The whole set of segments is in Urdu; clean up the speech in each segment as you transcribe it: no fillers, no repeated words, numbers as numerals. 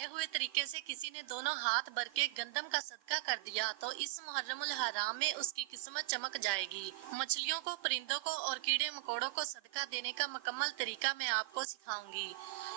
بتائے ہوئے طریقے سے کسی نے دونوں ہاتھ بھر کے گندم کا صدقہ کر دیا تو اس محرم الحرام میں اس کی قسمت چمک جائے گی۔ مچھلیوں کو، پرندوں کو اور کیڑے مکوڑوں کو صدقہ دینے کا مکمل طریقہ میں آپ کو سکھاؤں گی۔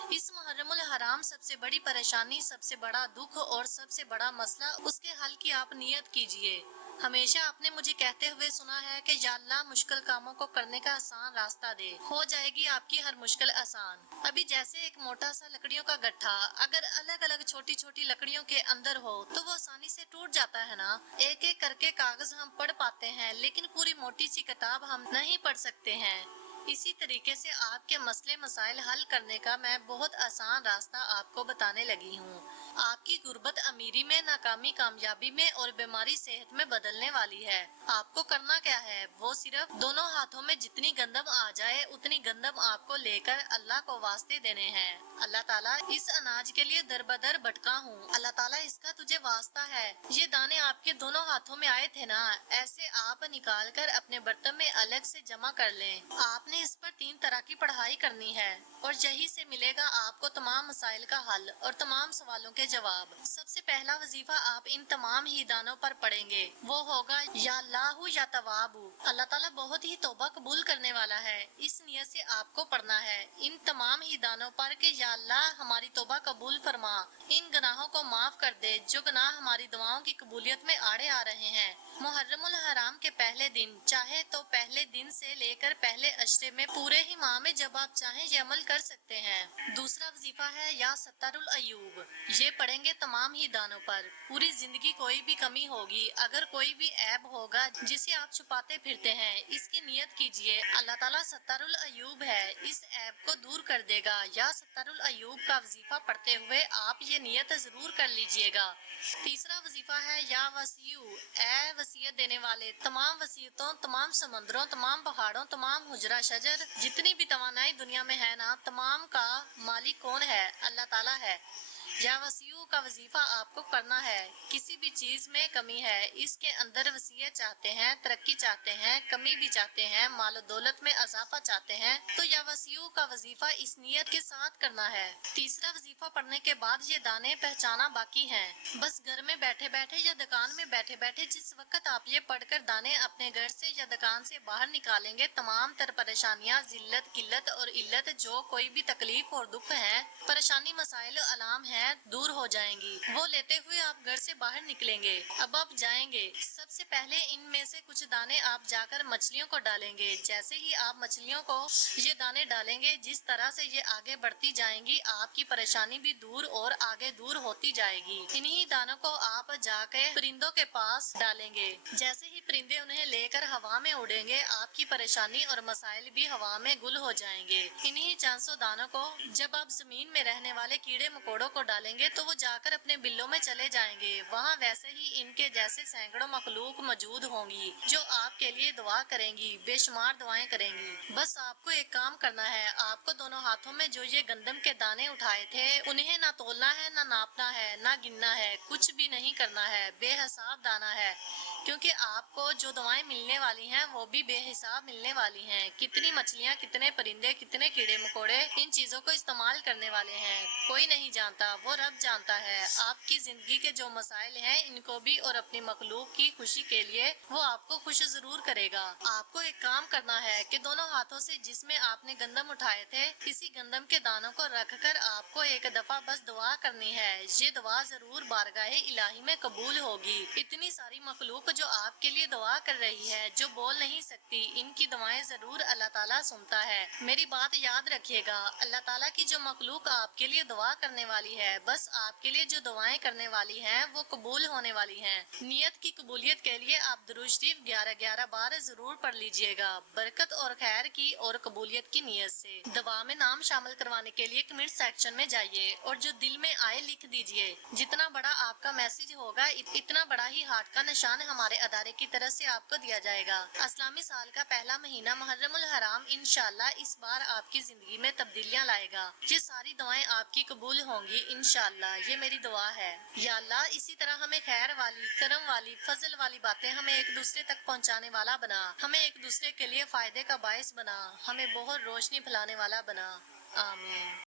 اس محرم الحرام سب سے بڑی پریشانی، سب سے بڑا دکھ اور سب سے بڑا مسئلہ، اس کے حل کی آپ نیت کیجئے۔ ہمیشہ آپ نے مجھے کہتے ہوئے سنا ہے کہ یا اللہ مشکل کاموں کو کرنے کا آسان راستہ دے، ہو جائے گی آپ کی ہر مشکل آسان۔ ابھی جیسے ایک موٹا سا لکڑیوں کا گٹھا اگر الگ الگ چھوٹی چھوٹی لکڑیوں کے اندر ہو تو وہ آسانی سے ٹوٹ جاتا ہے نا۔ ایک ایک کر کے کاغذ ہم پڑھ پاتے ہیں لیکن پوری موٹی سی کتاب ہم نہیں پڑھ سکتے ہیں۔ اسی طریقے سے آپ کے مسئلے مسائل حل کرنے کا میں بہت آسان راستہ آپ کو بتانے لگی ہوں۔ آپ کی غربت امیری میں، ناکامی کامیابی میں اور بیماری صحت میں بدلنے والی ہے۔ آپ کو کرنا کیا ہے، وہ صرف دونوں ہاتھوں میں جتنی گندم آ جائے اتنی گندم آپ کو لے کر اللہ کو واسطے دینے ہیں۔ اللہ تعالیٰ اس اناج کے لیے در بدر بھٹکا ہوں، اللہ تعالیٰ اس کا تجھے واسطہ ہے۔ یہ دانے آپ کے دونوں ہاتھوں میں آئے تھے نا، ایسے آپ نکال کر اپنے برتن میں الگ سے جمع کر لیں۔ آپ نے اس پر 3 طرح کی پڑھائی کرنی ہے اور یہی سے ملے گا آپ کو تمام مسائل کا حل اور تمام سوالوں کے جواب۔ سب سے پہلا وظیفہ آپ ان تمام ہی دانوں پر پڑھیں گے، وہ ہوگا یا اللہ یا تواب۔ اللہ تعالیٰ بہت ہی توبہ قبول کرنے والا ہے، اس نیت سے آپ کو پڑھنا ہے ان تمام ہی دانوں پر کہ یا اللہ ہماری توبہ قبول فرما، ان گناہوں کو معاف کر دے جو گناہ ہماری دعاؤں کی قبولیت میں آڑے آ رہے ہیں۔ محرم الحرام کے پہلے دن، چاہے تو پہلے دن سے لے کر پہلے عشرے میں، پورے ہی ماہ میں جب آپ چاہیں یہ عمل کر سکتے ہیں۔ دوسرا وظیفہ ہے یا ستر العیوب، یہ پڑھیں گے تمام ہی دانوں پر۔ پوری زندگی کوئی بھی کمی ہوگی، اگر کوئی بھی عیب ہوگا جسے آپ چھپاتے پھرتے ہیں، اس کی نیت کیجئے اللہ تعالیٰ ستر العیوب ہے، اس عیب کو دور کر دے گا۔ یا ستر العیوب کا وظیفہ پڑھتے ہوئے آپ یہ نیت ضرور کر لیجئے گا۔ تیسرا وظیفہ ہے یا وسیع، اے وصیت دینے والے، تمام وصیتوں، تمام سمندروں، تمام پہاڑوں، تمام حجرہ شجر، جتنی بھی توانائی دنیا میں ہے نا، تمام کا مالک کون ہے؟ اللہ تعالیٰ ہے۔ یا وسیع کا وظیفہ آپ کو کرنا ہے۔ کسی بھی چیز میں کمی ہے، اس کے اندر وسعت چاہتے ہیں، ترقی چاہتے ہیں، کمی بھی چاہتے ہیں، مال و دولت میں اضافہ چاہتے ہیں، تو یا وسیع کا وظیفہ اس نیت کے ساتھ کرنا ہے۔ تیسرا وظیفہ پڑھنے کے بعد یہ دانے پہچانا باقی ہیں۔ بس گھر میں بیٹھے بیٹھے یا دکان میں بیٹھے بیٹھے جس وقت آپ یہ پڑھ کر دانے اپنے گھر سے یا دکان سے باہر نکالیں گے، تمام تر پریشانیاں، ذلت، قلت اور علت، جو کوئی بھی تکلیف اور دکھ ہے، پریشانی، مسائل و علام ہیں، دور ہو جائیں گی۔ وہ لیتے ہوئے آپ گھر سے باہر نکلیں گے۔ اب آپ جائیں گے، سب سے پہلے ان میں سے کچھ دانے آپ جا کر مچھلیوں کو ڈالیں گے۔ جیسے ہی آپ مچھلیوں کو یہ دانے ڈالیں گے، جس طرح سے یہ آگے بڑھتی جائیں گی، آپ کی پریشانی بھی دور اور آگے دور ہوتی جائے گی۔ انہی دانوں کو آپ جا کے پرندوں کے پاس ڈالیں گے۔ جیسے ہی پرندے انہیں لے کر ہوا میں اڑیں گے، آپ کی پریشانی اور مسائل بھی ہوا میں گل ہو جائیں گے۔ انہی چند سو دانوں کو جب آپ زمین میں رہنے والے کیڑے مکوڑوں کو ڈالیں گے تو وہ جا کر اپنے بلوں میں چلے جائیں گے۔ وہاں ویسے ہی ان کے جیسے سینکڑوں مخلوق موجود ہوں گی جو آپ کے لیے دعا کریں گی، بے شمار دعائیں کریں گی۔ بس آپ کو ایک کام کرنا ہے، آپ کو دونوں ہاتھوں میں جو یہ گندم کے دانے اٹھائے تھے، انہیں نہ تولنا ہے، نہ ناپنا ہے، نہ گننا ہے، کچھ بھی نہیں کرنا ہے، بے حساب دانا ہے، کیونکہ آپ کو جو دعائیں ملنے والی ہیں وہ بھی بے حساب ملنے والی ہیں۔ کتنی مچھلیاں، کتنے پرندے، کتنے کیڑے مکوڑے ان چیزوں کو استعمال کرنے والے ہیں، کوئی نہیں جانتا، وہ رب جانتا ہے۔ آپ کی زندگی کے جو مسائل ہیں ان کو بھی اور اپنی مخلوق کی خوشی کے لیے وہ آپ کو خوش ضرور کرے گا۔ آپ کو ایک کام کرنا ہے کہ دونوں ہاتھوں سے جس میں آپ نے گندم اٹھائے تھے، اسی گندم کے دانوں کو رکھ کر آپ کو ایک دفعہ بس دعا کرنی ہے۔ یہ دعا ضرور بارگاہ الہی میں قبول ہوگی۔ اتنی ساری مخلوق جو آپ کے لیے دعا کر رہی ہے، جو بول نہیں سکتی، ان کی دعائیں ضرور اللہ تعالیٰ سنتا ہے۔ میری بات یاد رکھیے گا، اللہ تعالیٰ کی جو مخلوق آپ کے لیے دعا کرنے والی ہے، بس آپ کے لیے جو دعائیں کرنے والی ہیں وہ قبول ہونے والی ہیں۔ نیت کی قبولیت کے لیے آپ درود شریف 11 بار ضرور پڑھ لیجئے گا، برکت اور خیر کی اور قبولیت کی نیت سے۔ دعا میں نام شامل کروانے کے لیے کمنٹ سیکشن میں جائیے اور جو دل میں آئے لکھ دیجئے۔ جتنا بڑا آپ کا میسج ہوگا اتنا بڑا ہی ہارٹ کا نشان ہمارے ادارے کی طرف سے آپ کو دیا جائے گا۔ اسلامی سال کا پہلا مہینہ محرم الحرام انشاءاللہ اس بار آپ کی زندگی میں تبدیلیاں لائے گا۔ یہ ساری دعائیں آپ کی قبول ہوں گی انشاءاللہ، یہ میری دعا ہے۔ یا اللہ اسی طرح ہمیں خیر والی، کرم والی، فضل والی باتیں ہمیں ایک دوسرے تک پہنچانے والا بنا، ہمیں ایک دوسرے کے لیے فائدے کا باعث بنا، ہمیں بہت روشنی پھیلانے والا بنا۔ آمین۔